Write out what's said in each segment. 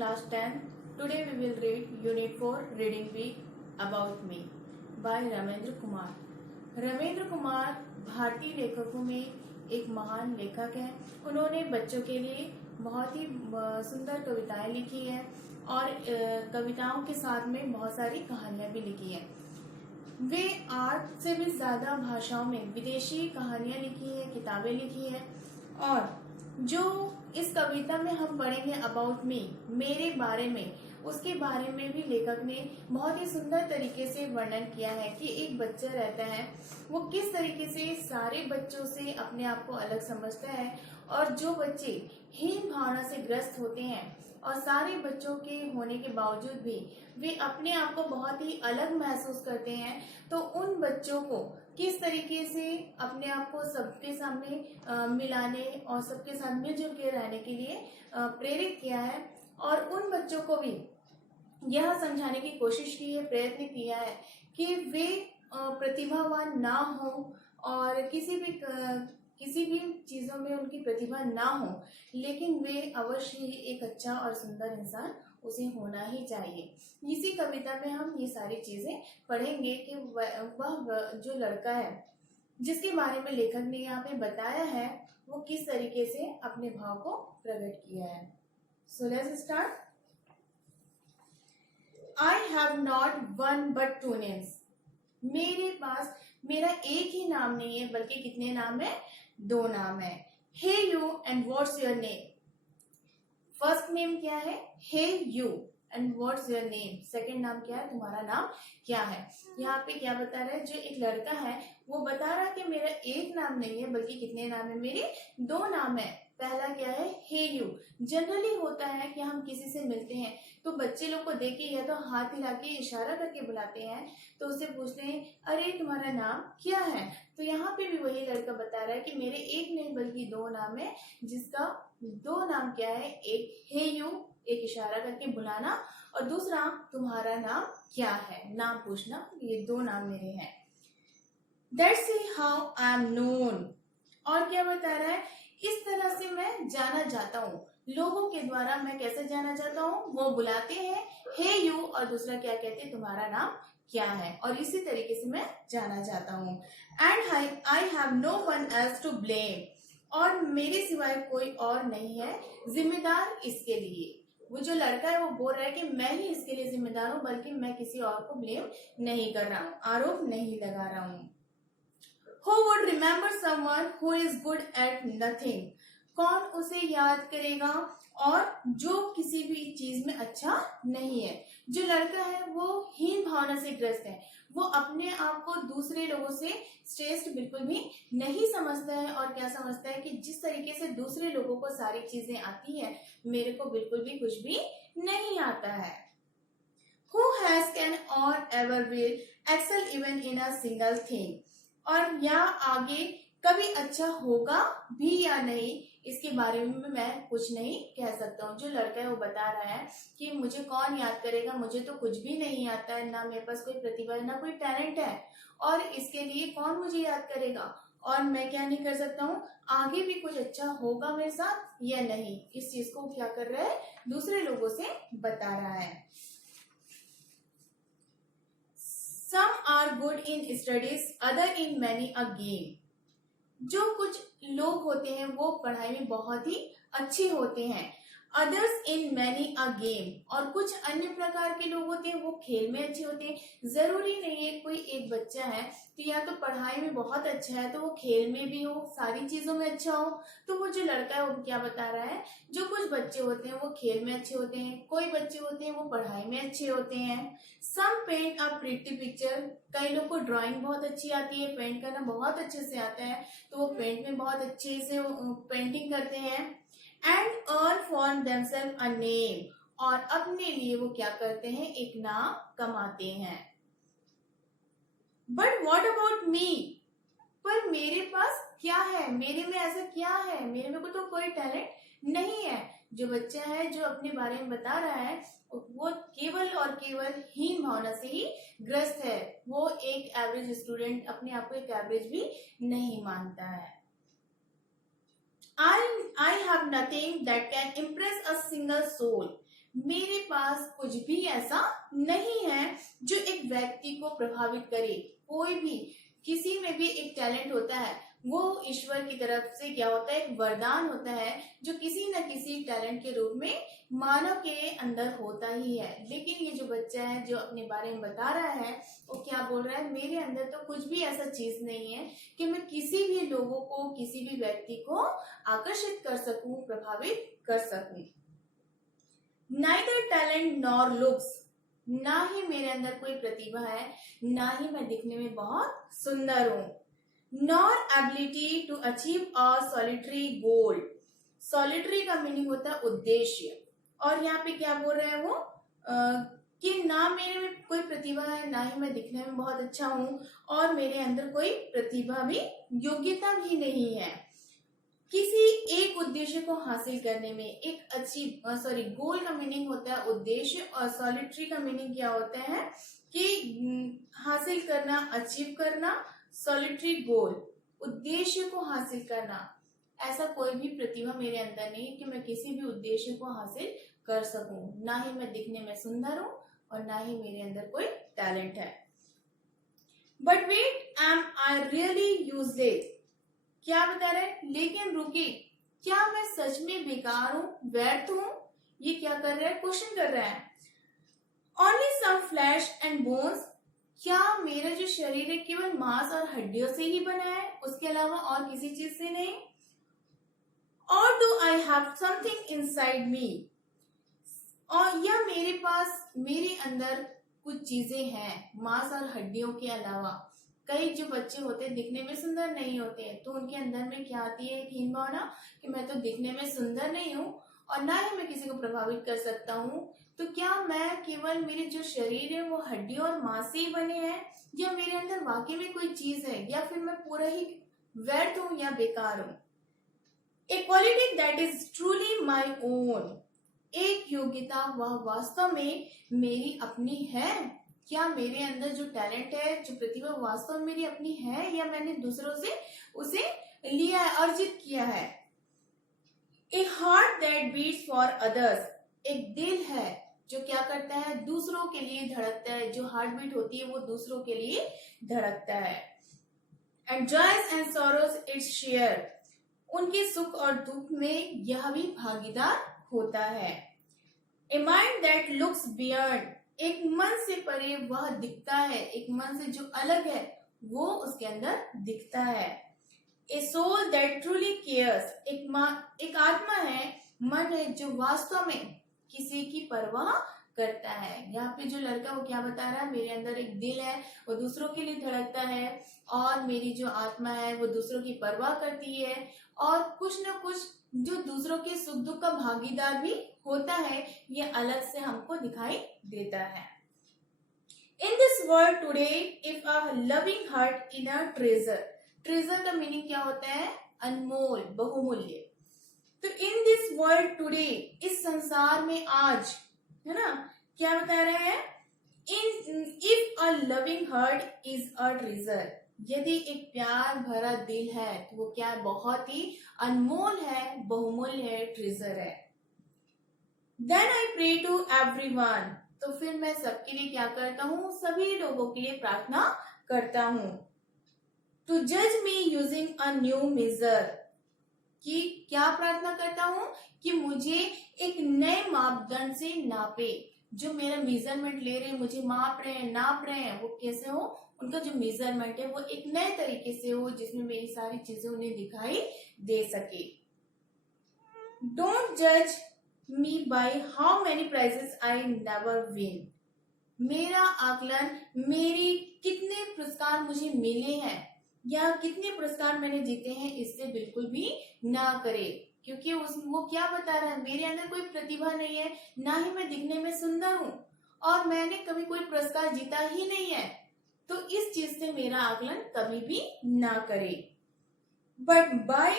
class 10. Today we will read Unit 4 Reading Week About Me by Ramendra Kumar. Ramendra Kumar भारतीय लेखकों में एक महान लेखक हैं। उन्होंने बच्चों के लिए बहुत ही सुंदर कविताएं लिखी हैं और कविताओं के साथ में बहुत सारी कहानियां भी लिखी हैं। वे 8 से भी ज़्यादा भाषाओं में विदेशी कहानियां लिखी हैं, किताबें लिखी हैं। और जो इस कविता में हम पढ़ेंगे अबाउट मी, मेरे बारे में, उसके बारे में भी लेखक ने बहुत ही सुंदर तरीके से वर्णन किया है कि एक बच्चा रहता है, वो किस तरीके से सारे बच्चों से अपने आप को अलग समझता है। और जो बच्चे हीन भावना से ग्रस्त होते हैं और सारे बच्चों के होने के बावजूद भी वे अपने आप को बहुत ही अलग महसूस करते हैं, तो उन बच्चों को किस तरीके से अपने आप को सबके सामने मिलाने और सबके साथ मिलजुल के रहने के लिए प्रेरित किया है। और उन बच्चों को भी यह समझाने की कोशिश की है, प्रयत्न किया है कि वे प्रतिभावान ना हो और किसी भी चीजों में उनकी प्रतिभा ना हो, लेकिन वे अवश्य ही एक अच्छा और सुंदर इंसान उसे होना ही चाहिए। इसी कविता में हम ये सारी चीजें पढ़ेंगे कि वह जो लड़का है जिसके बारे में लेखक ने यहाँ पे बताया है, वो किस तरीके से अपने भाव को प्रकट किया है। So let's start. I have not one but two names. मेरे पास मेरा एक ही नाम नहीं है, बल्कि कितने नाम है? 2 नाम है। Hey you and what's your name. First name क्या है? Hey you and what's your name. Second नाम क्या है? तुम्हारा नाम क्या है? यहाँ पे क्या बता रहा है? जो एक लड़का है वो बता रहा है कि मेरा एक नाम नहीं है, बल्कि कितने नाम है? मेरे 2 नाम है। पहला क्या है? Hey you. जनरली होता है कि हम किसी से मिलते हैं तो बच्चे लोग को देख के या तो हाथ हिला के इशारा करके बुलाते हैं, तो उससे पूछते हैं अरे तुम्हारा नाम क्या है। तो यहाँ पे भी वही लड़का बता रहा है कि मेरे एक नहीं बल्कि 2 नाम है, जिसका 2 नाम क्या है? एक हे यू, एक इशारा करके बुलाना, और दूसरा तुम्हारा नाम क्या है, नाम पूछना। ये 2 नाम मेरे हैं। That's how I am known। और क्या बता रहा है? इस तरह से मैं जाना जाता हूँ। लोगों के द्वारा मैं कैसे जाना जाता हूँ? वो बुलाते हैं हे यू और दूसरा क्या कहते हैं? तुम्हारा नाम क्या है। और इसी तरीके से मैं जाना जाता हूँ। And I have no one else to blame. और मेरे सिवाय कोई और नहीं है जिम्मेदार इसके लिए। वो जो लड़का है वो बोल रहा है कि मैं ही इसके लिए जिम्मेदार हूँ, बल्कि मैं किसी और को ब्लेम नहीं कर रहा हूँ, आरोप नहीं लगा रहा हूँ। Who would remember someone who is good at nothing? कौन उसे याद करेगा और जो किसी भी चीज में अच्छा नहीं है। जो लड़का है वो हीन भावना से ग्रस्त है। वो अपने आप को दूसरे लोगों से श्रेष्ठ बिल्कुल भी नहीं समझता है और क्या समझता है कि जिस तरीके से दूसरे लोगों को सारी चीजें आती है, मेरे को बिल्कुल भी कुछ भी नहीं आता है। Who has can or ever will excel even in a single thing? और या आगे कभी अच्छा होगा भी या नहीं, इसके बारे में मैं कुछ नहीं कह सकता हूँ। जो लड़का है वो बता रहा है कि मुझे कौन याद करेगा, मुझे तो कुछ भी नहीं आता है, ना मेरे पास कोई प्रतिभा है, ना कोई टैलेंट है, और इसके लिए कौन मुझे याद करेगा, और मैं क्या नहीं कर सकता हूँ, आगे भी कुछ अच्छा होगा मेरे साथ या नहीं, इस चीज को क्या कर रहा है? दूसरे लोगों से बता रहा है। Some are good in studies, other in many a game। जो कुछ लोग होते हैं वो पढ़ाई में बहुत ही अच्छे होते हैं। Others in many a game। और कुछ अन्य प्रकार के लोग होते हैं वो खेल में अच्छे होते हैं। जरूरी नहीं है कोई एक बच्चा है तो या तो पढ़ाई में बहुत अच्छा है तो वो खेल में भी हो, सारी चीजों में अच्छा हो। तो वो जो लड़का है वो क्या बता रहा है? जो कुछ बच्चे होते हैं वो खेल में अच्छे होते हैं, कोई बच्चे होते हैं वो पढ़ाई में अच्छे होते हैं। सम पेंट अ प्रिटी पिक्चर। कई लोग को ड्राइंग बहुत अच्छी आती है, पेंट करना बहुत अच्छे से आता है, तो वो पेंट में बहुत अच्छे से पेंटिंग करते हैं। And earn for themselves a name. और अपने लिए वो क्या करते हैं? एक नाम कमाते हैं। But what about me? पर मेरे पास क्या है? मेरे में ऐसा क्या है? मेरे में तो कोई टैलेंट नहीं है। जो बच्चा है जो अपने बारे में बता रहा है वो केवल और केवल हीन भावना से ही ग्रस्त है। वो एक एवरेज स्टूडेंट, अपने आप को एक एवरेज भी नहीं मानता है। I have nothing that can impress a single soul। मेरे पास कुछ भी ऐसा नहीं है जो एक व्यक्ति को प्रभावित करे। कोई भी, किसी में भी एक टैलेंट होता है, वो ईश्वर की तरफ से क्या होता है, एक वरदान होता है जो किसी न किसी टैलेंट के रूप में मानव के अंदर होता ही है। लेकिन ये जो बच्चा है जो अपने बारे में बता रहा है, वो क्या बोल रहा है, मेरे अंदर तो कुछ भी ऐसा चीज नहीं है कि मैं किसी भी लोगों को, किसी भी व्यक्ति को आकर्षित कर सकूं, प्रभावित कर सकूं। Neither talent nor looks, ना ही मेरे अंदर कोई प्रतिभा है, ना ही मैं दिखने में बहुत सुंदर हूँ। Nor ability to achieve a solitary goal, solitary का मीनिंग होता है उद्देश्य, और यहाँ पे क्या बोल रहा है वो कि ना मेरे में कोई प्रतिभा है, ना ही मैं दिखने में बहुत अच्छा हूँ, और मेरे अंदर कोई प्रतिभा भी, योग्यता भी नहीं है। किसी एक उद्देश्य को हासिल करने में, एक गोल का मीनिंग होता है उद्देश्य, और सॉलिटरी का मीनिंग क्या होता है कि हासिल करना, अचीव करना। सॉलिटरी गोल, उद्देश्य को हासिल करना। ऐसा कोई भी प्रतिभा मेरे अंदर नहीं कि मैं किसी भी उद्देश्य को हासिल कर सकूं। ना ही मैं दिखने में सुंदर हूं, और ना ही मेरे अंदर कोई टैलेंट है। But wait, am I really useless, क्या बता रहे हैं, लेकिन रुकिए, क्या मैं सच में बेकार हूं, व्यर्थ हूं? ये क्या कर रहा है, क्वेश्चन कर रहा है। Only some flesh and bones, क्या मेरा जो शरीर है केवल मांस और हड्डियों से ही बना है, उसके अलावा और किसी चीज से नहीं? और do I have something inside me, और या मेरे पास, मेरे अंदर कुछ चीजें हैं मांस और हड्डियों के अलावा। कई जो बच्चे होते हैं दिखने में सुंदर नहीं होते हैं, तो उनके अंदर में क्या आती है, एक हीन भावना कि मैं तो दिखने में सुंदर नहीं हूँ, और ना ही मैं किसी को प्रभावित कर सकता हूँ। तो क्या मैं केवल, मेरे जो शरीर है वो हड्डी और मांस से ही बने हैं, या मेरे अंदर वाकई में कोई चीज है, या फिर मैं पूरा ही व्यर्थ हूँ या बेकार हूँ? A quality that is truly my own, एक योग्यता वह वास्तव में मेरी अपनी है। क्या मेरे अंदर जो टैलेंट है, जो प्रतिभा वास्तव में मेरी अपनी है, या मैंने दूसरों से उसे लिया है, अर्जित किया है? A heart that beats for others, एक दिल है जो क्या करता है, दूसरों के लिए धड़कता है। जो हार्ट बीट होती है वो दूसरों के लिए धड़कता है। And joys and sorrows its share, उनके सुख और दुख में यह भी भागीदार होता है। A mind that looks beyond, एक मन से परे वह दिखता है, एक मन से जो अलग है वो उसके अंदर दिखता है। A soul that truly cares, एक आत्मा है, मन है जो वास्तव में किसी की परवाह करता है। यहाँ पे जो लड़का वो क्या बता रहा है, मेरे अंदर एक दिल है, वो दूसरों के लिए धड़कता है, और मेरी जो आत्मा है वो दूसरों की परवाह करती है, और कुछ न कुछ जो दूसरों के सुख दुख का भागीदार भी होता है, ये अलग से हमको दिखाई देता है। In this world today, if a loving heart in a treasure, treasure का मीनिंग क्या होता है, अनमोल, बहुमूल्य। तो इन दिस वर्ल्ड टुडे, इस संसार में आज, है ना, क्या बता रहे हैं, in if a loving heart is a treasure, यदि एक प्यार भरा दिल है तो वो क्या है, बहुत ही अनमोल है, बहुमूल्य है, ट्रेजर है। Then I pray to everyone, तो फिर मैं सबके लिए क्या करता हूँ, सभी लोगों के लिए प्रार्थना करता हूँ। टू जज मी यूजिंग अ न्यू मेजर, कि क्या प्रार्थना करता हूँ, कि मुझे एक नए मापदंड से नापे। जो मेरा मेजरमेंट ले रहे हैं, मुझे माप रहे हैं, नाप रहे हैं, वो कैसे हो, उनका जो मेजरमेंट है वो एक नए तरीके से हो, जिसमें मेरी सारी चीजें उन्हें दिखाई दे सके। डोंट जज me by how many prizes I never win, मेरा आकलन मेरी कितने पुरस्कार मुझे मिले हैं या कितने पुरस्कार मैंने जीते हैं इससे बिल्कुल भी ना करे, क्योंकि वो क्या बता रहा है, मेरे अंदर कोई प्रतिभा नहीं है, ना ही मैं दिखने में सुंदर हूँ, और मैंने कभी कोई पुरस्कार जीता ही नहीं है, तो इस चीज से मेरा आकलन कभी भी ना करे। But by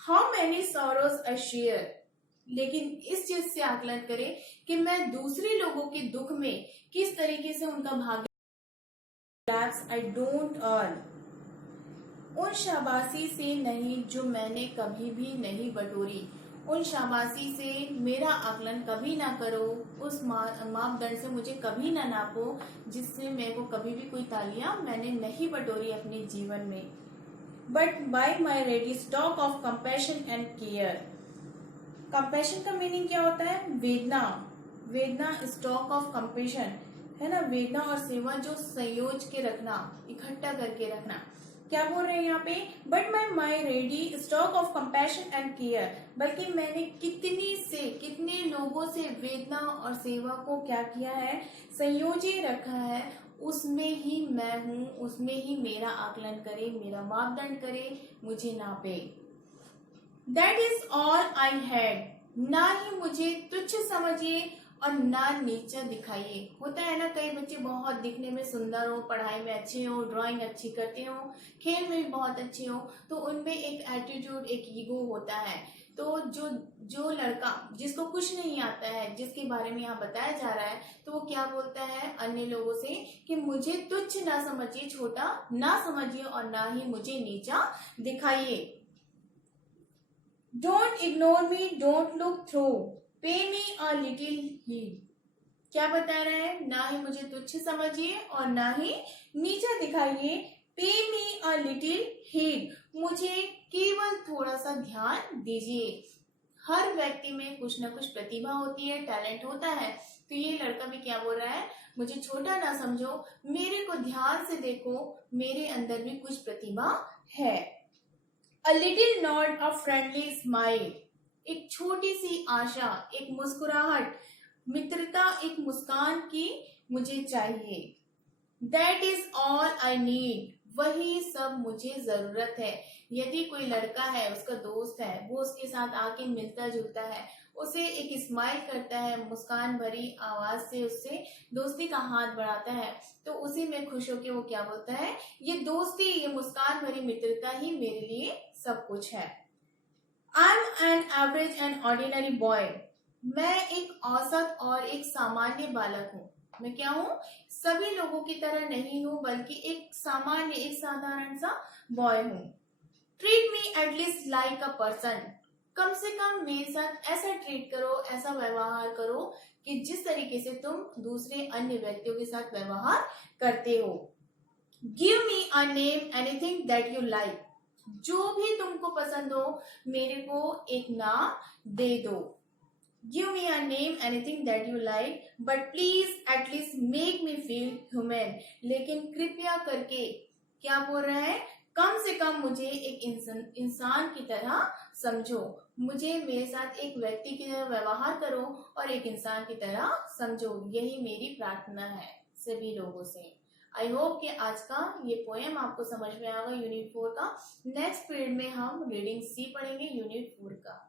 how many sorrows I share, लेकिन इस चीज से आकलन करे कि मैं दूसरे लोगों के दुख में किस तरीके से उनका भाग, आई डोंट अर्न, उन शाबाशी से नहीं जो मैंने कभी भी नहीं बटोरी, उन शाबाशी से मेरा आकलन कभी ना करो, उस मापदंड से मुझे कभी ना नापो जिससे मेरे को कभी भी कोई तालियां मैंने नहीं बटोरी अपने जीवन में। But by my ready stock of compassion and care. Compassion का मीनिंग क्या होता है? वेदना। वेदना, स्टॉक ऑफ कंपैशन है ना, वेदना और सेवा जो संयोज के रखना, इकट्ठा करके रखना। क्या बोल रहे हैं यहाँ पे? But my ready stock of compassion and care, बल्कि मैंने कितने लोगों से वेदना और सेवा को क्या किया है? संयोजे रखा है। उसमें ही मैं हूं, उसमें ही मेरा आकलन करे, मेरा मापदंड करे, मुझे नापे। That is all I had. ना ही मुझे तुच्छ समझिए और ना नीचा दिखाइए। होता है ना, कई बच्चे बहुत दिखने में सुंदर हो, पढ़ाई में अच्छे हो, ड्राइंग अच्छी करते हो, खेल में भी बहुत अच्छे हो, तो उनमें एक एटीट्यूड, एक ईगो होता है। तो जो लड़का जिसको कुछ नहीं आता है, जिसके बारे में यहाँ बताया जा रहा है, तो वो क्या बोलता है अन्य लोगों से कि मुझे तुच्छ ना समझिए, छोटा ना समझिए और ना ही मुझे नीचा दिखाइए। Don't ignore me, don't look through, पे मी अ लिटिल हीड। क्या बता रहा है? ना ही मुझे तुच्छ समझिए और ना ही नीचा दिखाइए। पे मी अ लिटिल हीड, मुझे केवल थोड़ा सा ध्यान दीजिए। हर व्यक्ति में कुछ ना कुछ प्रतिभा होती है, टैलेंट होता है। तो ये लड़का भी क्या बोल रहा है? मुझे छोटा ना समझो, मेरे को ध्यान से देखो, मेरे अंदर भी कुछ प्रतिभा है। A little nod, a friendly smile, एक छोटी सी आशा, एक मुस्कुराहट, मित्रता, एक मुस्कान की मुझे चाहिए। That is all I need, वही सब मुझे जरूरत है। यदि कोई लड़का है, उसका दोस्त है, वो उसके साथ आके मिलता जुलता है, उसे एक स्माइल करता है, मुस्कान भरी आवाज से उससे दोस्ती का हाथ बढ़ाता है, तो उसी में खुश होके वो क्या बोलता है? ये दोस्ती, ये मुस्कान भरी मित्रता ही मेरे लिए सब कुछ है। I am an average and ordinary boy, मैं एक औसत और एक सामान्य बालक हूँ। मैं क्या हूँ? सभी लोगों की तरह नहीं हूँ, बल्कि एक सामान्य, एक साधारण सा बॉय हूँ। Treat me at least like a person, कम से कम मेरे साथ ऐसा ट्रीट करो, ऐसा व्यवहार करो कि जिस तरीके से तुम दूसरे अन्य व्यक्तियों के साथ व्यवहार करते हो। Give me a name, anything that you like, जो भी तुमको पसंद हो मेरे को एक नाम दे दो। Give me a name, anything that you like, but please at least make me feel human, लेकिन कृपया करके क्या बोल रहा है? कम से कम मुझे एक इंसान की तरह समझो, मुझे मेरे साथ एक व्यक्ति की तरह व्यवहार करो और एक इंसान की तरह समझो। यही मेरी प्रार्थना है सभी लोगों से। आई होप कि आज का ये पोएम आपको समझ में आएगा यूनिट 4 का। नेक्स्ट पीरियड में हम रीडिंग सी पढ़ेंगे यूनिट 4 का।